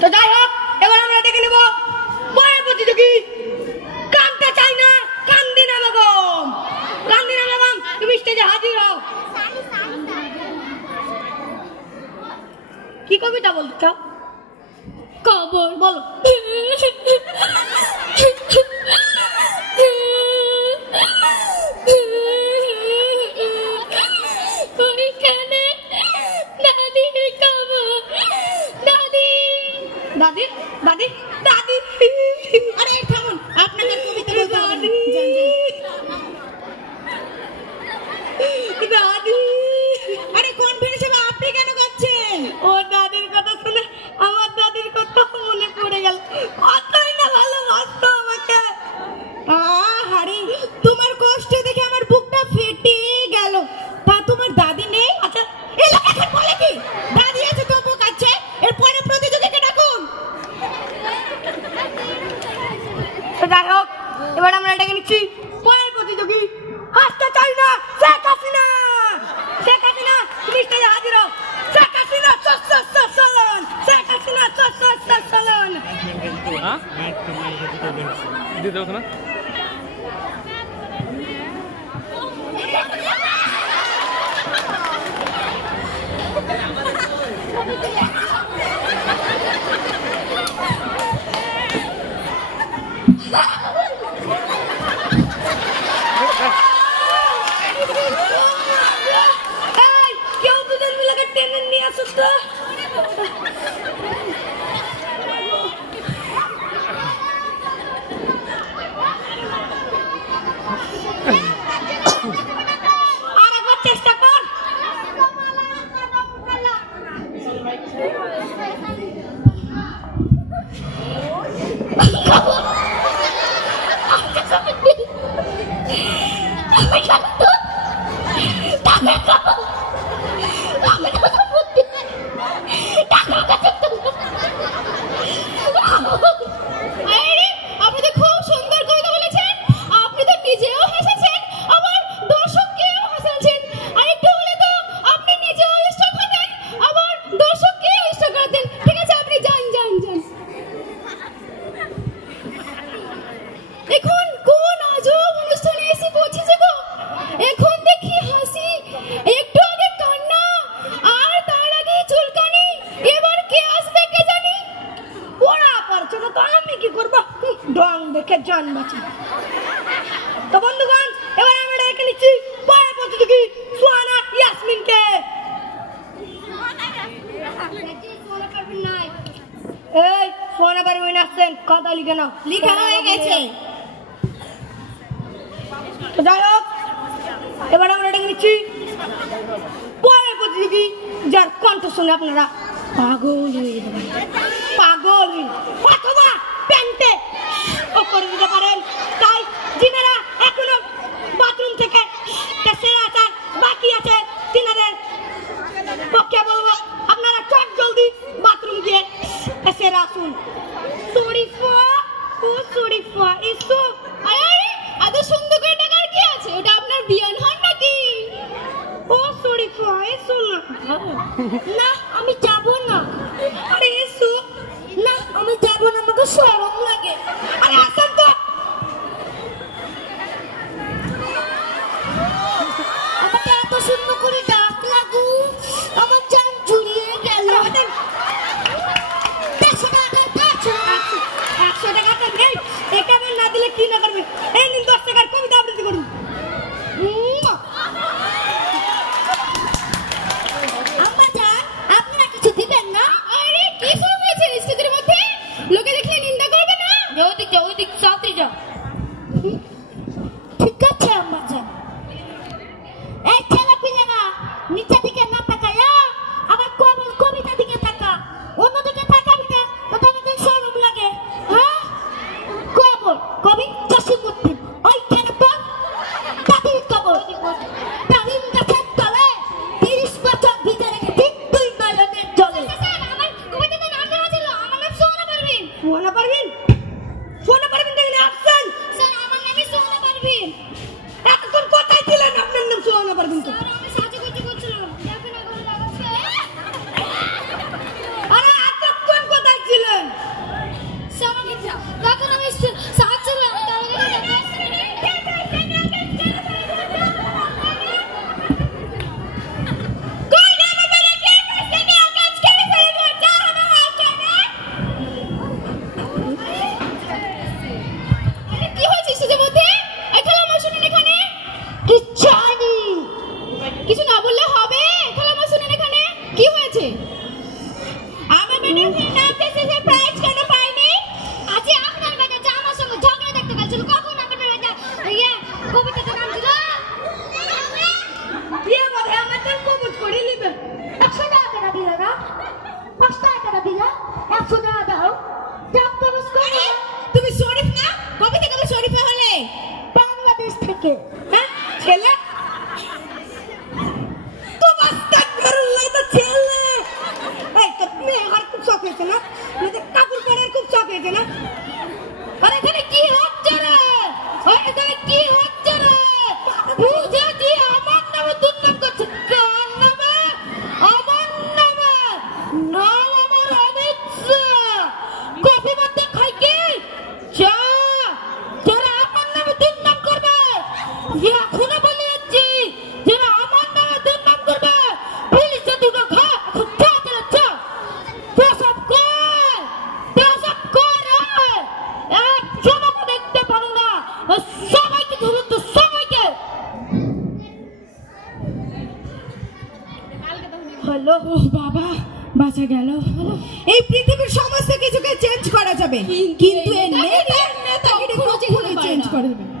তো যাই হোক, এবার আমরা ডেকে নেব পরের প্রতিযোগী। কানতে চাই না, কান্দিনা বেগম। কান্দিনা বেগম, তুমি স্টেজে হাজির হও। কি কবিতা বলতে চাও? খবর বলো। দাদি দাদি দাদি, আরে থামুন, আপনাদের কবিতা বলতে হবে না। দাদি, আরে কনফিডেন্স হবে, আপনি কেন গাচ্ছেন? ও দাদির কথা শুনে আমার দাদির কথা মনে পড়ে গেল। কতই না ভালোবাসতো আমাকে। আহারে, তোমার কষ্ট দেখে আমার বুকটা ফেটে গেল। তা তোমার দাদি নেই? আচ্ছা, এই এখন বলে কি দাদি আছে তো বুক আছে? এর পরে প্রতিযোগীকে ডাকুন। যাই হোক, এবার আমরা ডেকে নিচ্ছি পরের প্রতিযোগী। হাসতে চাই না, শেখ হাসিনা। শেখ হাসিনা, তুমি স্টেজে হাজির হও। শেখ হাসিনা চলন, শেখ হাসিনা চলন। দিতে হবে না? এই, কেউ দুজন মিলে টেনে নিয়ে আসো তো। আরেকবার চেষ্টা কর। আপনি তো খুব সুন্দর কবিতা বলেছেন। আপনি তো নিজেও হেসেছেন, আবার দর্শককেও হাসাচ্ছেন। আর একটু হলে তো আপনি নিজেও স্টক হতেন, আবার দর্শককেও স্টক করতেন। ঠিক আছে, আপনি যান যান যান। এখন কোন আজব অনুষ্ঠানে এসে পৌঁছেছে গো। এখন দেখি হাসি, একটু আগে কান্না, আর তার আগে চুলকানি। এবার কে আসবে কে জানি। ওরা পারছে না তো আমি কি করবো? ডং দেখে জান বাঁচি। তো বন্ধুগণ, এবার আমরা ডেকে নিচ্ছি পরের প্রতিযোগী সুহানা ইয়াসমিনকে। এই সুহানা পারভিন আসছেন, কথা লিখে নাও। লেখা হয়ে গেছে। তো যাই হোক, এবার আমরা ডেকে নিচ্ছি পরের প্রতিযোগী, যার কণ্ঠ শুনে আপনারা পাগল হয়ে যাবেন। পাগল অথবা প্যান্টে করে দিতে পারেন। তাই যিনারা এখনো বাথরুম থেকে সেরে আসার বাকি আছে, তিনাদের পক্ষে বলবো আপনারা চট জলদি বাথরুম গিয়ে সেরে আসুন। শরীফা, ও শরীফা, এসো। আরে এত সুন্দর করে টাকার কি আছে? ওটা আপনার বিয়ান হন নাকি? ও শরীফা, এসো না। না, আমি যাব না। আরে এসো না, আমি যাব না, আমাকে শরম লাগে। আরে আসেন তো। আমাকে এত সুন্দর করে ডাক লাগু, আমার জান জুড়িয়ে গেল। 100 টাকা তো নেই, এটা না দিলে কি না করবে? এই নিন 10 টাকার কবিতা আবৃত্তি করুন। আম্মা জান, আপনারা কিছু দিবেন না? আরে কি শুরু হয়েছে স্টেজের মধ্যে? লোকে দেখলে নিন্দা করবে না? 500 টাকা দাও টাকা বাস করে তুমি শরীফ না? কবে থেকে তুমি শরীফে হলে? বাংলাদেশ থেকে হ্যাঁ ছেলে তো আস্তাগফিরুল্লাহ তো ছেলে এই তো তুমি আর খুব শখ হয়েছে না মানে কাপড় পরার খুব শখ হয়েছে না আরে এখানে কি হচ্ছে রে? এখানে কি হচ্ছে রে? বুঝে দি আমার নামে দুর্নাম করছে। কার নামে? আমার নামে। নাম আমার অমিত শাহ। কফি মধ্যে খাই কি? চা। যারা আমার নামে দুর্নাম করবে, এখনো বলে যাচ্ছি, যারা আমার নামে দুর্নাম করবে, পুলিশে দুটো খা, এখন চা দিলে চা। প্রসব কর, প্রসব কর রে। একজনকে দেখতে পারো না, সবাইকে ধরুন তো, সবাইকে। হ্যালো ও বাবা, বাঁচা গেল। এই পৃথিবীর সমস্ত কিছুকে চেঞ্জ করা যাবে, কিন্তু এই নেতাগিরি কখনো চেঞ্জ করা যাবে না।